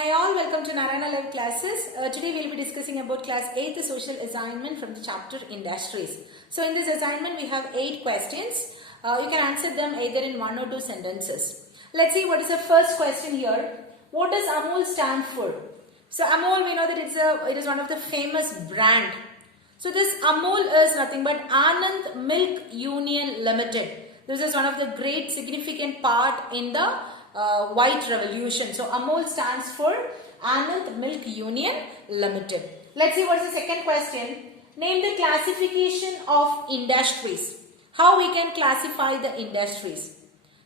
Hi all, welcome to Narayana Live classes. Today we will be discussing about class 8, the social assignment from the chapter Industries. So in this assignment we have 8 questions. You can answer them either in 1 or 2 sentences. Let's see what is the first question here. What does Amul stand for? So Amul, we know that it is one of the famous brand. So this Amul is nothing but Anand Milk Union Limited. This is one of the great significant part in the White Revolution. So Amul stands for Anand Milk Union Limited. Let's see what's the second question. Name the classification of industries. How we can classify the industries?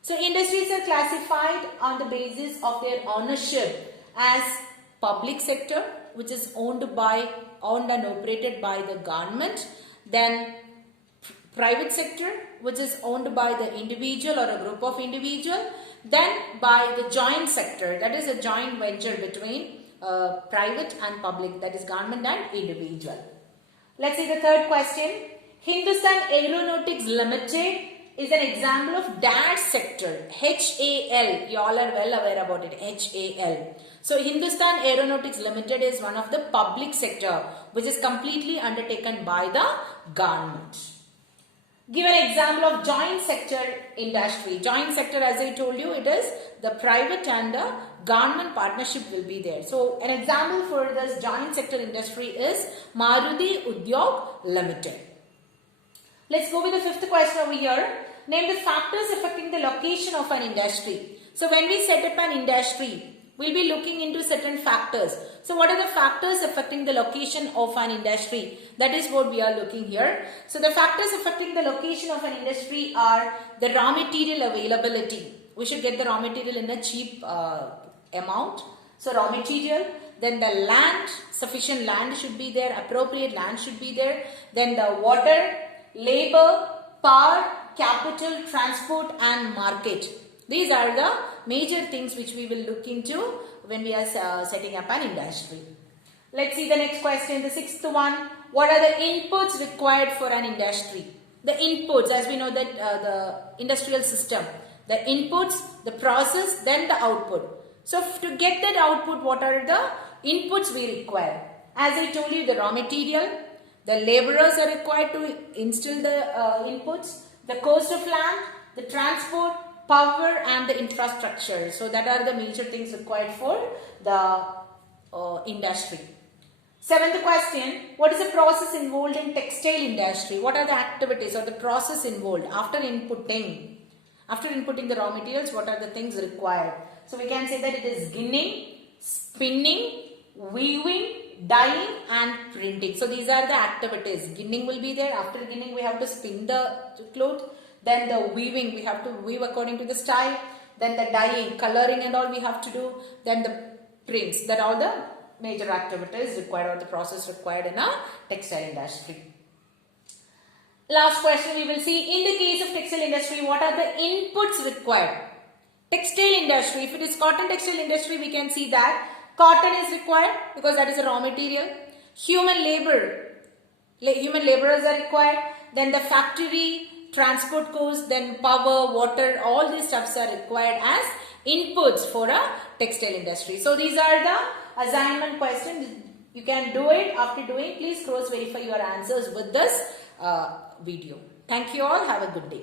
So industries are classified on the basis of their ownership as public sector, which is owned and operated by the government. Then private sector, which is owned by the individual or a group of individual. Then by the joint sector, that is a joint venture between private and public, that is government and individual. Let's see the third question. Hindustan Aeronautics Limited is an example of dash sector. HAL, you all are well aware about it, HAL. So Hindustan Aeronautics Limited is one of the public sector which is completely undertaken by the government. Give an example of joint sector industry. Joint sector, as I told you, it is the private and the government partnership will be there. So an example for this joint sector industry is Maruti Udyog Limited. Let's go with the fifth question over here. Name the factors affecting the location of an industry. So when we set up an industry, we'll be looking into certain factors. So what are the factors affecting the location of an industry? That is what we are looking here. So the factors affecting the location of an industry are the raw material availability. We should get the raw material in a cheap amount. So raw material, then the land, sufficient land should be there, appropriate land should be there. Then the water, labor, power, capital, transport and market. These are the major things which we will look into when we are setting up an industry. Let's see the next question, the sixth one. What are the inputs required for an industry? The inputs, as we know that the industrial system, the inputs, the process, then the output. So to get that output, what are the inputs we require? As I told you, the raw material, the laborers are required to install the inputs, the cost of land, the transport, power and the infrastructure. So that are the major things required for the industry. Seventh question, what is the process involved in textile industry? What are the activities or the process involved after inputting the raw materials? What are the things required? So we can say that it is ginning, spinning, weaving, dyeing and printing. So these are the activities. Ginning will be there. After ginning we have to spin the cloth. Then the weaving, we have to weave according to the style. Then the dyeing, coloring and all we have to do. Then the prints, that all the major activities required or the process required in a textile industry. Last question we will see. In the case of textile industry, what are the inputs required? Textile industry, if it is cotton textile industry, we can see that cotton is required because that is a raw material. Human laborers are required. Then the factory, transport cost, then power, water, all these stuffs are required as inputs for a textile industry. So these are the assignment questions. You can do it. After doing, please cross verify your answers with this video. Thank you all. Have a good day.